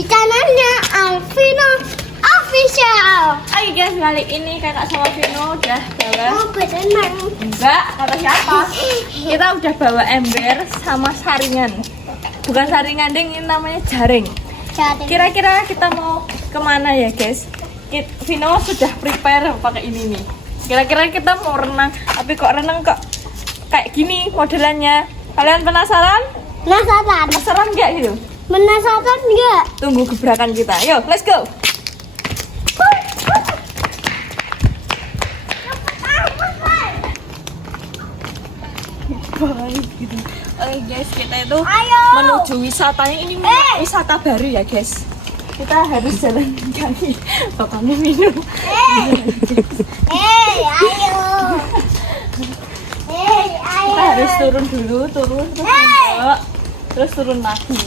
di channelnya Alvino Official. Ayo guys, balik ini kakak sama Vino udah bawa. Oh, berenang. Enggak, kata siapa? Kita udah bawa ember sama saringan. Bukan saringan ding, ini namanya jaring. Jadi, Kira-kira kita mau kemana ya guys? Vino sudah prepare pakai ini nih. Kira-kira kita mau renang, tapi kok renang kok kayak gini modelannya. Kalian penasaran? penasaran? Penasaran nggak gitu? Penasaran nggak? Tunggu gebrakan kita. Yuk, let's go. Baik gitu. Oke guys, kita itu Ayo. menuju wisatanya ini wisata baru ya guys. Kita harus jalan kaki. Bapaknya minum. Ayo. Kita harus turun dulu, turun terus nembak, terus turun lagi.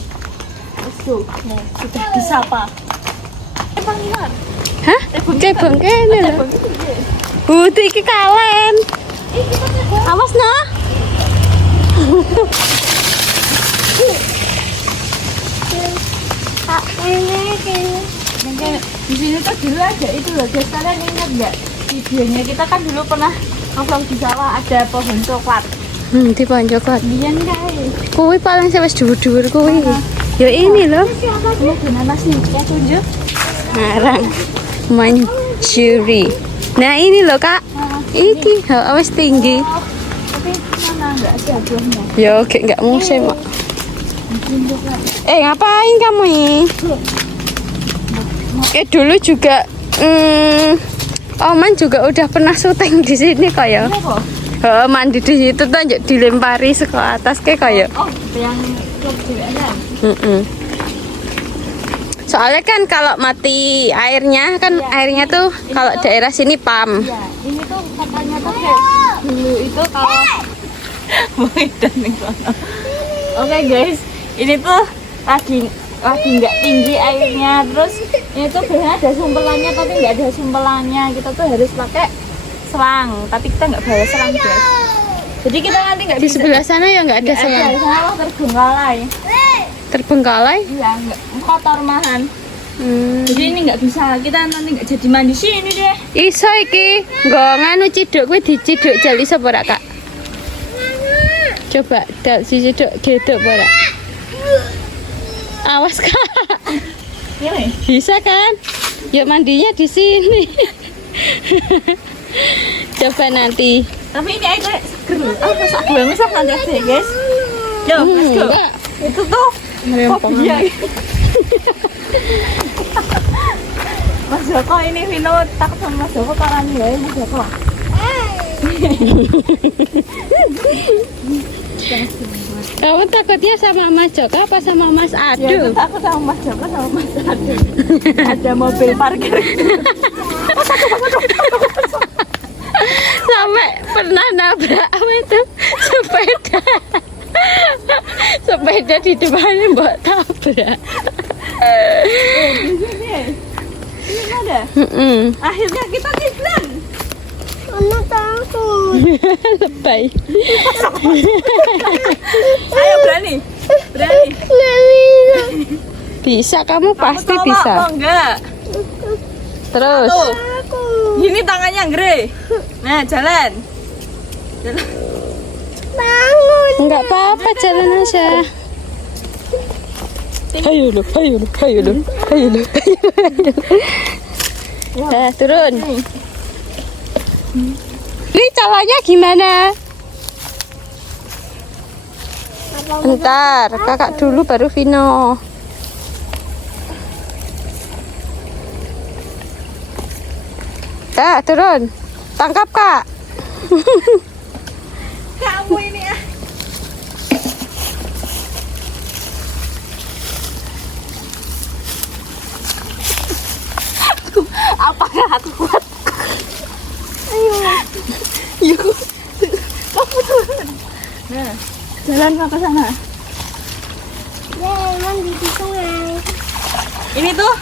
Let's go. Nah, sudah disapa. Panggilan. Hah? Cebong kene lho. Putih iki kalen. Awas nah. Di sini tuh dulu ada itu loh guys, kalian ingat nggak videonya kita kan dulu pernah nongkrong di sawah ada pohon coklat. Di pohon coklat. Biyen guys. Kuwi paling wis dhuwur-dhuwur kuwi. Ya ini loh. Ini gimana sih? Ya tunjuk. Ngarang. Manjuri. Nah ini loh kak. Iki wis tinggi. Tapi mana nggak ada buahnya? Ya oke nggak musim kok. Ngapain kamu ini? Dulu juga Oman juga udah pernah syuting di sini kok ya. Iya kok. Mandi di situ tuh dilempari ke atas kayak kayak. Oh, yang klub ceweknya. Soalnya kan kalau mati airnya kan airnya tuh kalau daerah sini pam. Iya, ini tuh katanya tuh guys. Dulu itu kalau dan nih sono. Oke guys, ini tuh lagi nggak tinggi airnya, terus ini tuh biasanya ada sumpelannya tapi nggak ada sumpelannya. Kita tuh harus pakai selang, tapi kita nggak bawa selang guys. Jadi kita nanti nggak Di bisa. sebelah sana ya nggak ada selang. Di sana terbengkalai. Terbengkalai. Iya, nggak kotor malahan. Jadi ini nggak bisa, kita nanti nggak jadi mandi sini deh. Iso iki nggo nganu ciduk kuwi diciduk jali sapa ora kak? Coba dal diciduk geduk apa ora? Awas kak. Ini. Bisa kan? Yuk mandinya di sini. Coba nanti. Tapi ini airnya seger. Oh, masak banget nanti aja guys. Yo, let's go. Enggak. Itu tuh fobia. Mas Joko ini Vino takut sama Mas Joko parani ya Mas Joko. Kamu takutnya sama Mas Joko apa sama Mas Ya, aku Adu? takut sama Mas Joko sama Mas Adu. Ada mobil parkir. Sampai pernah nabrak apa itu sepeda. Sepeda di depannya mbak tabrak. Di sini. Ini ada. Akhirnya kita tiduran. Mama takut. Lebay. Ayo berani. Berani. Nggak bisa. Bisa kamu pasti Kamu bisa. Oh enggak. Terus. Tuh. Aku. Ini tangannya gede. Nah, jalan. Jalan. Bangun. Enggak apa-apa jalan aja. Ayo lu, ayo lu, ayo lu, ayo lu. Turun. Ini caranya gimana? Bentar, kakak dulu baru Vino. Turun. Tangkap kak. Kamu ini ah. Apakah aku kuat? Ayo. Yuk. Kamu turun. Nah, jalan ke sana. Emang di sungai. Ini tuh,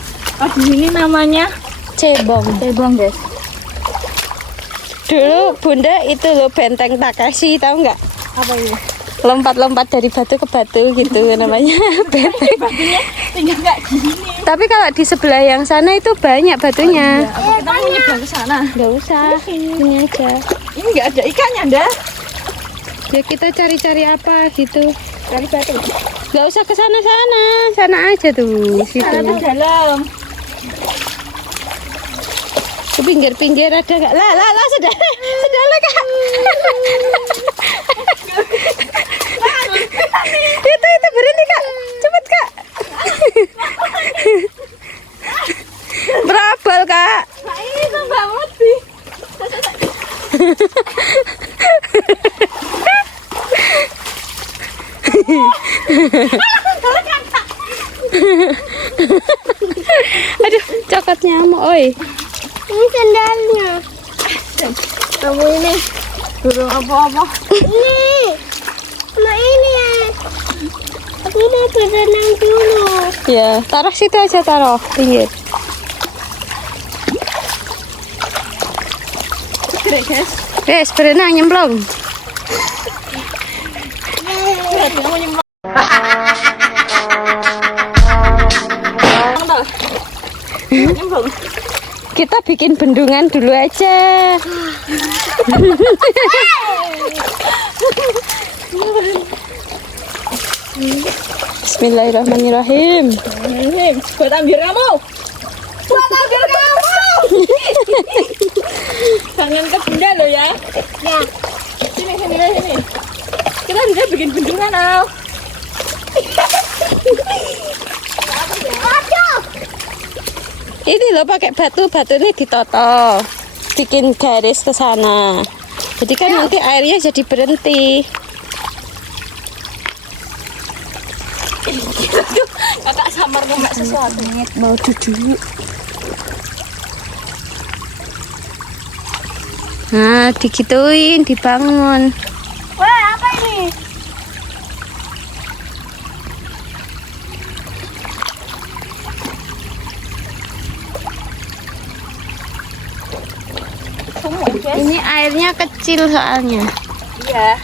di sini namanya Cebong. cebong guys. Dulu bunda itu loh benteng Takashi tahu nggak? Apa ini? lompat-lompat dari batu ke batu gitu namanya benteng. Batunya tinggal nggak gini. Tapi kalau di sebelah yang sana itu banyak batunya. Apa kita mau nyebrang ke sana? Nggak usah, ini aja. Ini nggak ada ikannya, Nda. Ya kita cari-cari apa gitu. Cari batu. Nggak usah ke sana-sana, sana aja tuh, situ. Sana ke dalam. Ke pinggir-pinggir ada nggak? Lah, sudah lah kak. itu berhenti kak, cepet kak. Berabal kak. Nah, ini tambah mati. Aduh, cokot nyamuk, oi. Ini sendalnya. Kamu ini burung apa-apa. Ini. Sama ini. Aku mau berenang dulu. Ya, taruh situ aja, taruh pinggir. Gede, guys. Guys, berenang nyemplung. Berarti kamu nyemplung. Nyemplung. Kita bikin bendungan dulu aja. Bismillahirrahmanirrahim. Buat ambil kamu. Jangan ke benda lo ya. Ya. Sini. Kita bisa bikin bendungan, Al. Aduh. Ini loh pakai batu ini ditoto, bikin garis ke sana. Jadi kan nanti airnya jadi berhenti. Kakak samar nggak sesuatu. Mau duduk. Nah, digituin, dibangun. Wah, apa ini? Ini airnya kecil soalnya. Iya.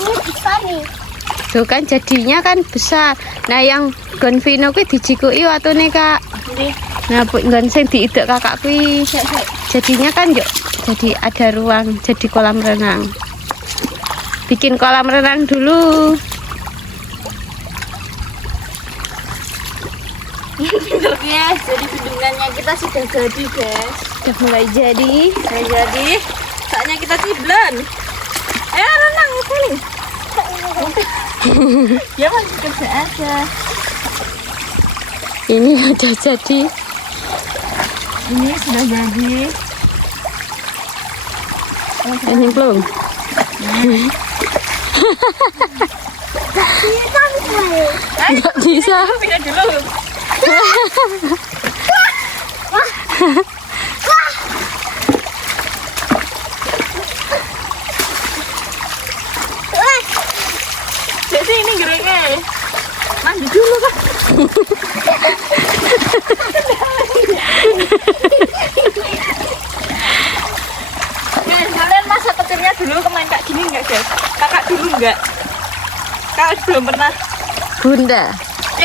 Ini besar nih. Tuh kan jadinya kan besar. Nah yang gonvino kuwi dijikuki watune kak. Ini. Nah gon sing diidek kakak kuwi. Jadinya kan yuk jadi ada ruang jadi kolam renang. Bikin kolam renang dulu. Yes, jadi bendungannya kita sudah jadi, guys. Udah mulai jadi. Sudah jadi. Saatnya kita ciblan. Ayo renang sini. Ya masih kerja aja. Ini udah jadi. Ini sudah jadi. Ini belum. Nggak bisa. Pindah dulu. Jadi ini geraknya. Mandi dulu kak. Guys, kalian masa kecilnya dulu kemain kayak gini nggak guys? Kakak dulu nggak? Kakak belum pernah. Bunda.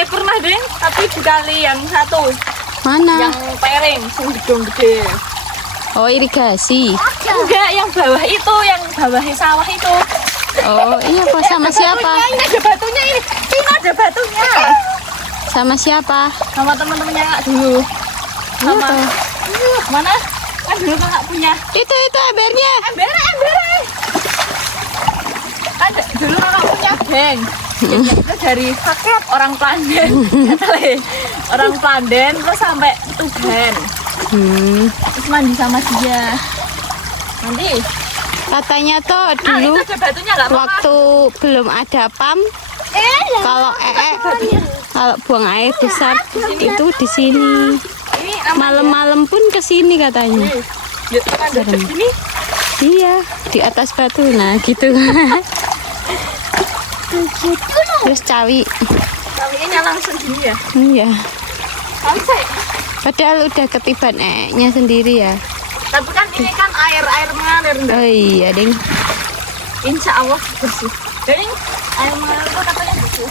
Pernah deh, tapi dikali yang satu, Mana? yang piring, yang gede. Oh irigasi. Enggak, yang bawah itu, yang bawah sawah itu. Oh iya kok sama siapa? Ini ada batunya ini. Ini ada batunya. Sama siapa? Sama teman-temannya Kak dulu. Sama mana? Kan dulu Kakak punya. Itu embernya. Ember. Kan dulu Kakak punya bank. Itu dari paket orang Pandan. Orang Pandan terus sampai Tuban. Terus mandi sama dia. Nanti Katanya tuh itu dulu ada batunya nggak apa-apa. waktu belum ada pam, kalau kalau buang air besar itu di sini. Ini aman. Malam-malam pun ke sini katanya. Ya, ada di sini. Iya, di atas batu. Nah, gitu. Terus cawi. Kalinya langsung gini ya. Iya. Sampai. Padahal udah ketiban nya sendiri ya. Tapi kan ini kan air mengalir enggak? Oh iya, Ding. Insya Allah bersih. Jadi air mengalir itu katanya bersih.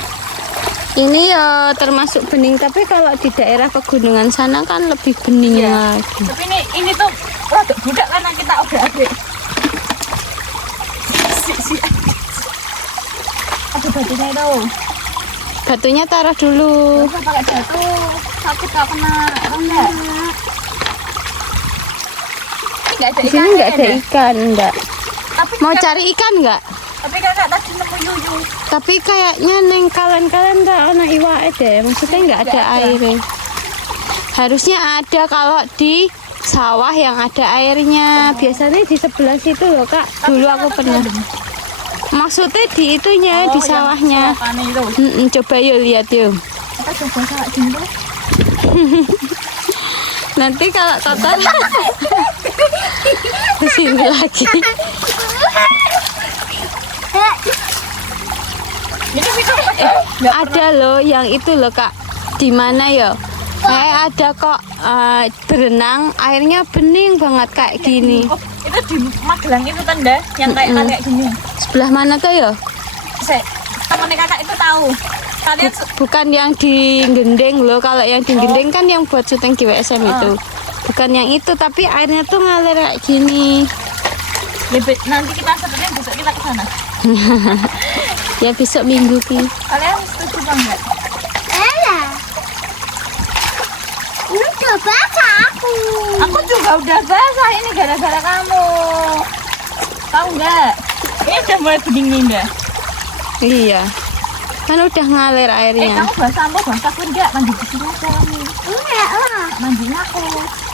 Ini ya termasuk bening, tapi kalau di daerah pegunungan sana kan lebih bening Iya. lagi. Tapi ini tuh produk budak karena kita udah adik. Si. Ada batunya itu. Batunya taruh dulu. Bisa pakai batu. Sakit gak kena enggak? Enggak ada Di sini nggak ada ikan, enggak. Tapi Mau cari ikan nggak? Tapi kakak tadi nemu yuyu. Tapi kayaknya neng kalian nggak ada iwake deh. Maksudnya nggak ada airnya. Harusnya ada kalau di sawah yang ada airnya. Biasanya di sebelah situ loh kak. Dulu aku pernah. Maksudnya di itunya, di sawahnya. Itu. Coba yuk lihat yuk. Kita coba kayak gini. Nanti kalau kotor ke sini lagi. Ini video Ada loh yang itu loh kak. Di mana ya? Ada kok berenang, airnya bening banget kayak gini. Oh, itu di Magelang itu tanda yang kayak gini. Sebelah mana tuh ya? Temennya kakak itu tahu. Kalian Bukan yang di Gendeng loh. Kalau yang di Gendeng kan yang buat syuting di WSM itu. Bukan yang itu, tapi airnya tuh ngalir kayak gini. ya, nanti kita sepertinya besok kita ke sana. Ya besok minggu ki. Kalian setuju banget? Elah. Lu udah basah aku. Aku juga udah basah ini gara-gara kamu. Tahu nggak? Ini udah mulai bening dah. Iya. Kan udah ngalir airnya. Kamu basah pun enggak? Mandi di sini aja kamu. Enggak lah. Mandinya aku.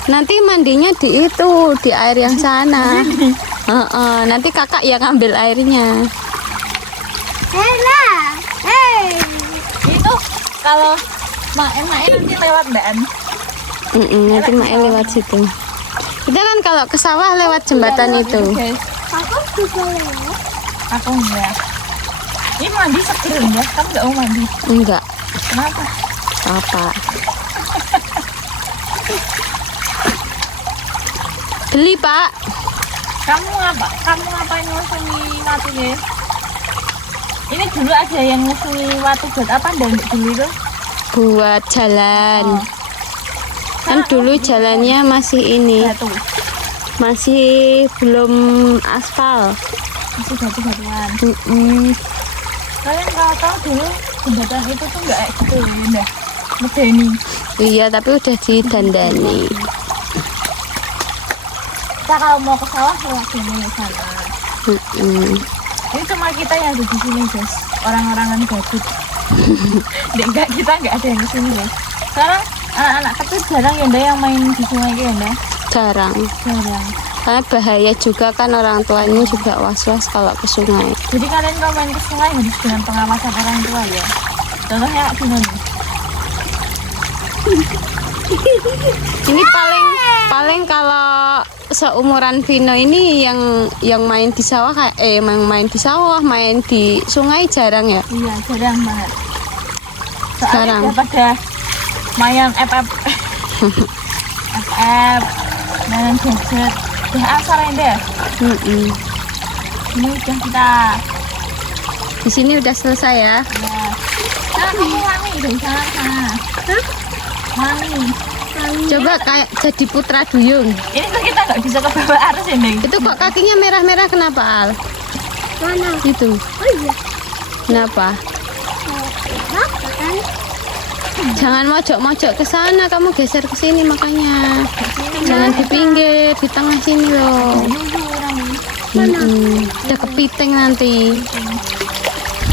Nanti mandinya di itu, di air yang sana. Nanti kakak yang ambil airnya. Elah. Itu kalau Mae nanti lewat Mbak An. Nanti Mae lewat situ. Kita kan kalau ke sawah lewat jembatan itu. Guys. Aku juga lewat. Aku enggak. Ini mandi seger enggak? Kamu enggak mau mandi? Enggak. Kenapa? Apa? Beli pak. Kamu ngapain ngusungi watunya? Ini dulu ada yang ngusungi watu buat apa dulu itu? Buat jalan. Kan dulu jalannya masih ini, Batu. masih belum aspal. Masih batu-batuan. Kalian kalau tahu dulu jembatan itu tuh enggak kayak gitu ya, udah medeni. Iya, tapi udah didandani. Kita kalau mau ke sawah lewat sini sana. Ini cuma kita yang ada di sini guys, orang-orangan gabut. Enggak, kita enggak ada yang di sini guys. Sekarang anak-anak kecil jarang ya yang main di sungai ya Nda? Jarang. Jarang. Karena bahaya juga kan, orang tuanya juga was-was kalau ke sungai. Jadi kalian kalau main ke sungai harus dengan pengawasan orang tua ya. Contohnya kayak gimana? Ini paling kalau seumuran Vino ini yang main di sawah main di sungai jarang ya. Iya, jarang banget. Soalnya Jarang. daripada main FF main gadget. Udah asar ya deh. Ini udah kita. Di sini udah selesai ya. Ya. Nah, kamu wangi dari sana. Hah? Wangi. Coba kayak jadi putra duyung. Ini tuh kita nggak bisa ke bawah arus ya, Neng. Itu kok kakinya merah-merah kenapa, Al? Mana? Itu. Oh iya. Kenapa? Apa kan? Jangan mojok-mojok ke sana, kamu geser ke sini makanya. Jangan di pinggir, di tengah sini loh. Udah kepiting nanti.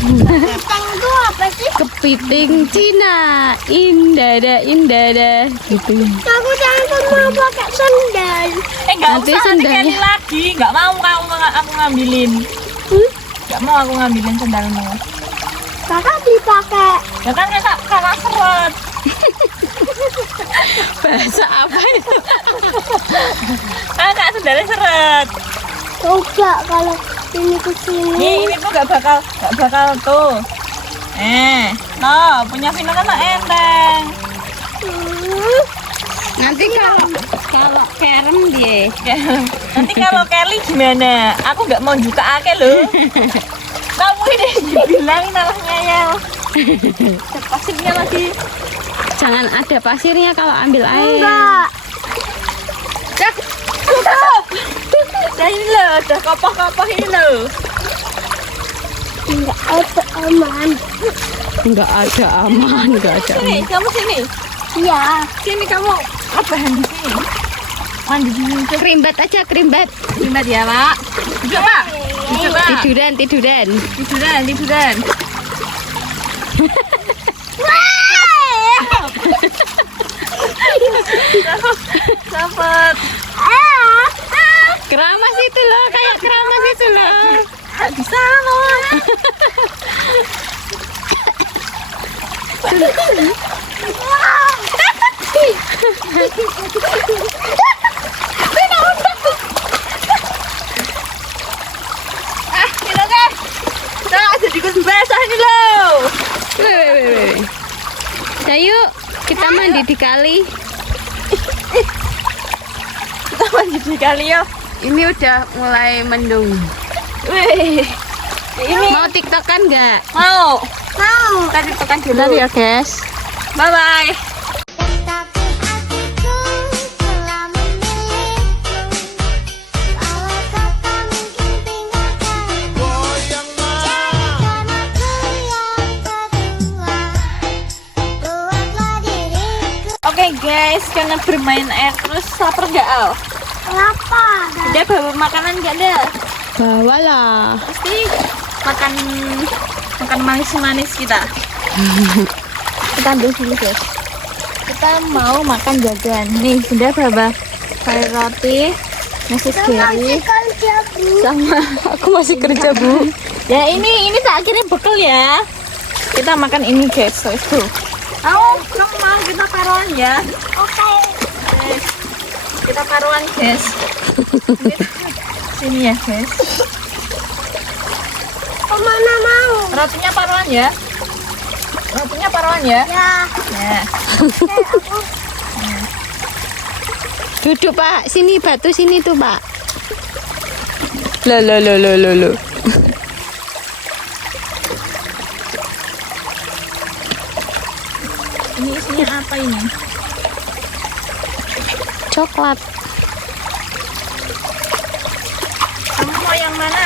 Keteng itu apa sih? Kepiting Cina. Indah dah gitu. Aku jangan mau pakai sandal. Nggak Nanti usah nanti sendalnya. kali lagi. Nggak mau aku ngambilin. Nggak mau aku ngambilin sendalmu. Kakak dipakai. Ya kan kakak seret. Bahasa apa itu? Kakak sendalnya seret. Coba kalau ini ke sini. Ini tuh nggak bakal tuh. Punya Vino kan enteng. Nanti kalau kerem dia. Nanti kalau Kelly gimana? Aku nggak mau juga ake loh. Kamu ini dibilangin malah ngeyel. Pasirnya lagi. Jangan ada pasirnya kalau ambil air. Enggak. Cek. Nah ini loh, udah kopoh-kopoh ini loh. Enggak ada aman. Enggak ada aman, enggak ada Sini, aman. kamu sini. Iya. Sini kamu rebahan di sini. Mandi di sini. Kerimbat aja, kerimbat. Terima ya, Pak. Duduk, Pak. Duduk, Pak. Tiduran. Tiduran. Dapat. Keramas itu loh, kayak keramas itu loh. Nggak bisa loh. Ini loh, guys. Nah, jadi ikut basah ini loh. Wih. Nah, yuk kita mandi di kali. Kita mandi di kali ya. Ini udah mulai mendung. Wih. Ini Mau tiktokan nggak? mau. Mau. Tadi tekan dulu. Bentar ya guys. Bye bye. Tetapi hatiku telah memilihmu. Walau kau tak mungkin tinggalkan. Jadikan aku yang kedua. Buatlah diriku. Oke guys, karena bermain air terus lapar nggak Al? Lapar. Udah bawa makanan nggak ada? Bawalah. Pasti makan manis-manis kita. Kita ambil sini guys. Kita mau makan jajan. Nih, sudah berapa? Kayak roti, nasi geri, sama Aku masih kerja, Bu. ya ini tak akhirnya bekal ya. Kita makan ini guys. Let's go. Kamu mau kita taruhan ya? Oke. Guys, kita taruhan guys. Sini ya guys. Kemana mau? Rotinya paruan ya. Rotinya paruan ya. Ya. Ya. Duduk, Pak. Sini batu sini tuh, Pak. Lo. Ini isinya apa ini? Coklat. Kamu mau yang mana?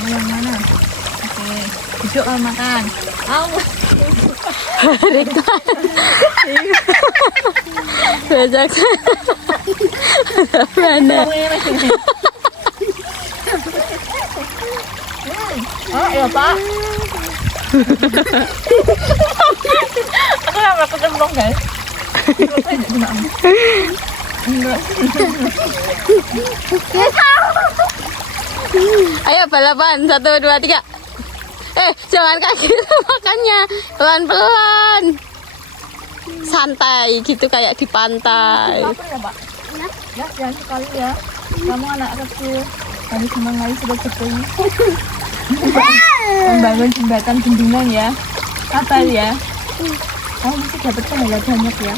Mau yang mana? Oke. Duduk kalau makan. Bajak. Mana? Oh iya Pak. Aku nggak mau kecemplung guys. Ayo balapan. 1, 2, 3. Jangan kayak gitu makannya. Pelan-pelan. Santai gitu kayak di pantai. Apa ya Pak? Ya jangan sekali ya. Kamu anak kecil. Kami senang kali sudah ketemu. Membangun jembatan bendungan ya. Sabar ya. Kamu mesti dapat pahala banyak ya.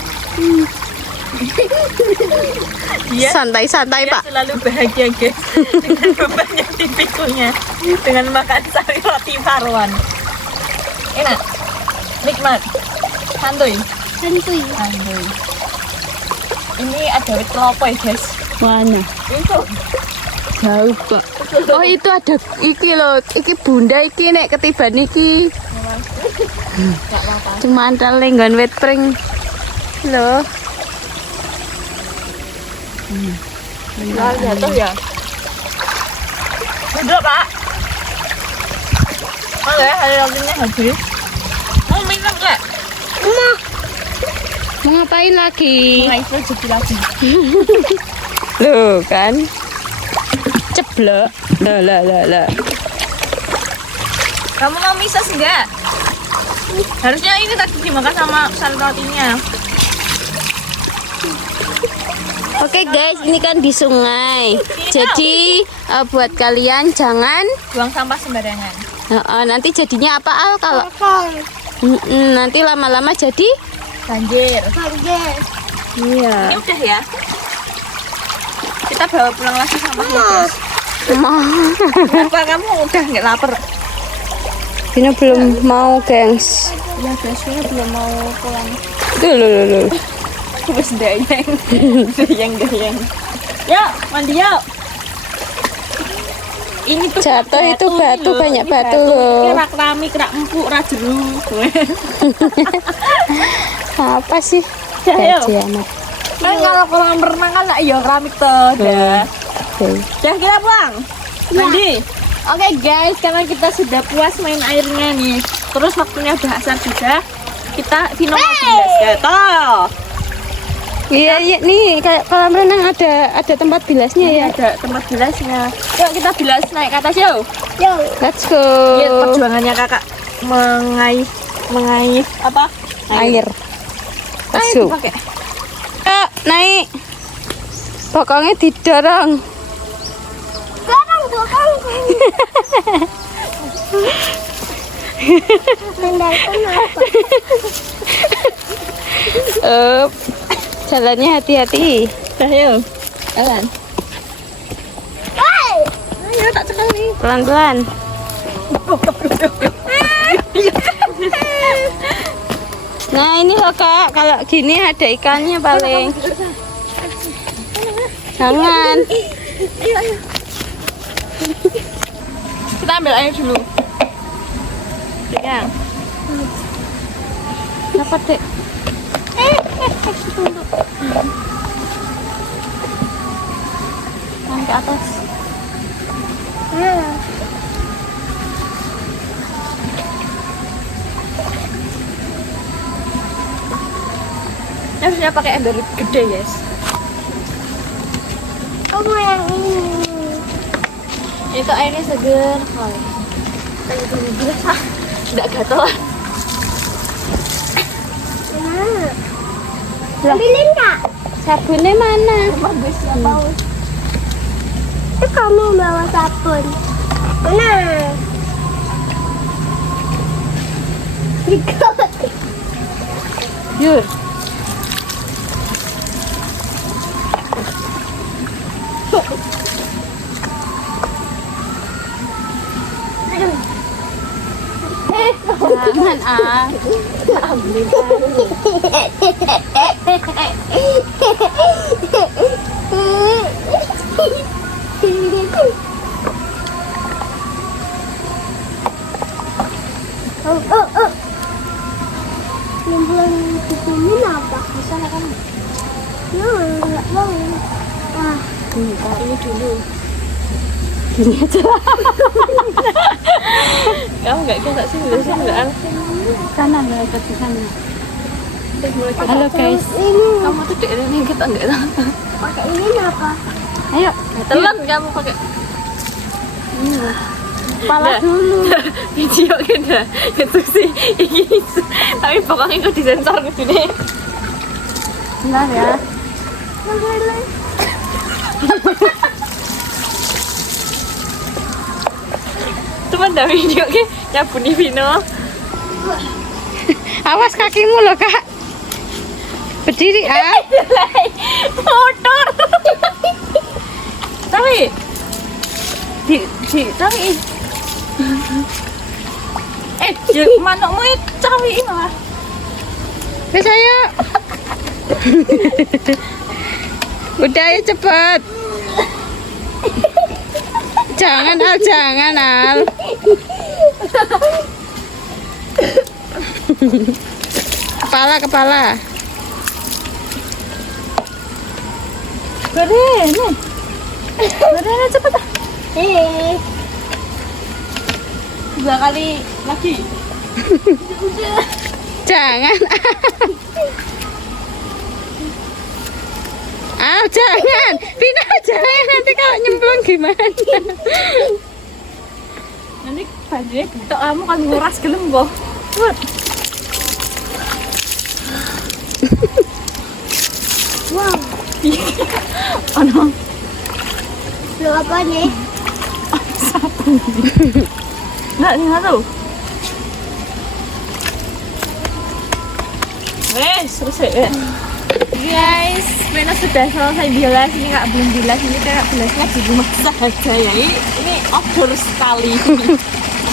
Dia Santai-santai, dia Pak. selalu bahagia guys dengan bebannya di pikunya dengan makan sari roti paruan. Enak, nikmat, santuy. Santuy. Ini ada wit kelapa ya guys. Mana? Itu Jauh, Pak. Oh, itu ada iki loh. Iki bunda iki nek ketiban iki. nggak apa-apa. Cuma lenggon wet pring. Loh. Lah jatuh ya. Duduk Pak. Oke, hari rotinya habis. Mau minum nggak? Mau ngapain lagi? Mau itu jadi lagi. Loh, kan. Ceblok. Lah. Kamu mau mises nggak? Harusnya ini tadi dimakan sama sari rotinya. Oke guys, ini kan di sungai. Jadi buat kalian jangan Buang sampah sembarangan. nanti jadinya apa Al kalau nanti lama-lama jadi Banjir. Banjir. Iya. Ini udah ya. Kita bawa pulang lagi sama guys. Kenapa kamu udah nggak lapar? Vino belum mau, gengs. Ya guys, ini belum mau pulang. Tuh, loh. Wes dayang. Dayang. Yuk, mandi yuk. Ini tuh Jatuh itu batu, loh. banyak Ini batu loh. Ini rak keramik, rak empuk, rak jeruk. Apa sih? Ayo. Gaji amat. Kan kalau kolam renang kan ya keramik tuh. Dah. Oke. Dah kita pulang. Mandi. Oke guys, karena kita sudah puas main airnya nih. Terus waktunya udah asar juga. Kita Vino mau bilas gitu. Iya, nih kayak kolam renang ada tempat bilasnya ya. Ada tempat bilasnya. Yuk kita bilas naik ke atas yuk. Yuk. Let's go. Lihat perjuangannya kakak mengais apa? Air. Air Masuk. dipakai. Ayo, naik. Pokoknya didorong. Dorong. Mendalkan apa? Jalannya hati-hati. Dah yuk. Jalan. Hei. Ayo tak sekali. Pelan-pelan. Nah ini loh kak, kalau gini ada ikannya paling. Jangan. Ayo. Kita ambil air dulu. Pegang. Dapat dek. Naik ke atas. Harusnya pakai ember gede guys. Kamu yang ini. Itu airnya seger kali. Kayak gini bilas ah. Nggak gatel. Ambilin kak. Sabunnya mana? Bagus ya Paul. Itu kamu bawa sabun. Nah. Ikut. Yur. Jangan ah. Yang belum dikumin apa? Di sana kan. Ya, enggak mau. Wah, Ini dulu. Gini aja. Kamu nggak kira sih bilasnya nggak? Kanan lah ke sana. Mulai Halo guys. ini kamu tuh dek ini kita nggak tahu. pakai ini apa? Ayo. Telan kamu pakai. Kepala Nah. dulu. Video kita itu sih ini tapi pokoknya itu disensor ke sini. Bentar ya. Cuman dari video ke nyabuni Vino. Awas kakimu loh kak. Berdiri ah. Motor. Tapi tapi manukmu itu cawiin lah. Wes ayo. Udah ya cepet. Jangan Al, jangan Al. Kepala. Berene cepet ah. Dua kali lagi. Jangan. Al, jangan. Vina, jangan. Nanti kalau nyemplung gimana? Nanti banjirnya getok kamu kan nguras gelem kok. Cepet. Wow, Ano? lu apa nih? Nggak tuh. selesai. Guys, Vena sudah selesai bilas. Ini nggak belum bilas, ini kayak bilasnya di rumah saja ya. Ini outdoor sekali.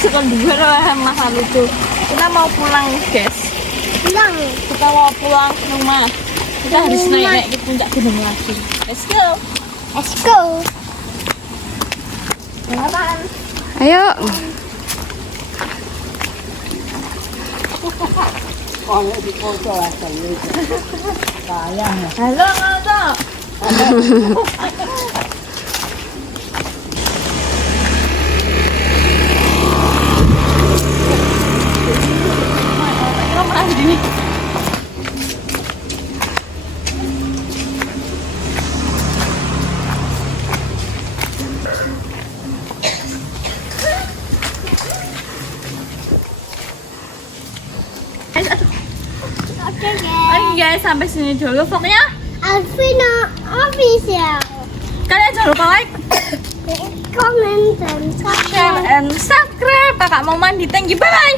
Sekon dua mahal itu. Kita mau pulang guys. Pulang. Kita mau pulang ke rumah. Kita harus naik ke puncak gunung lagi. Let's go. Let's go. Apaan? Ayo. Halo, Ngoto. Oke guys. Oke guys, sampai sini dulu vlognya. Alvino official. Kalian jangan lupa like, Comment dan share, and subscribe. Kakak mau mandi, thank you, bye.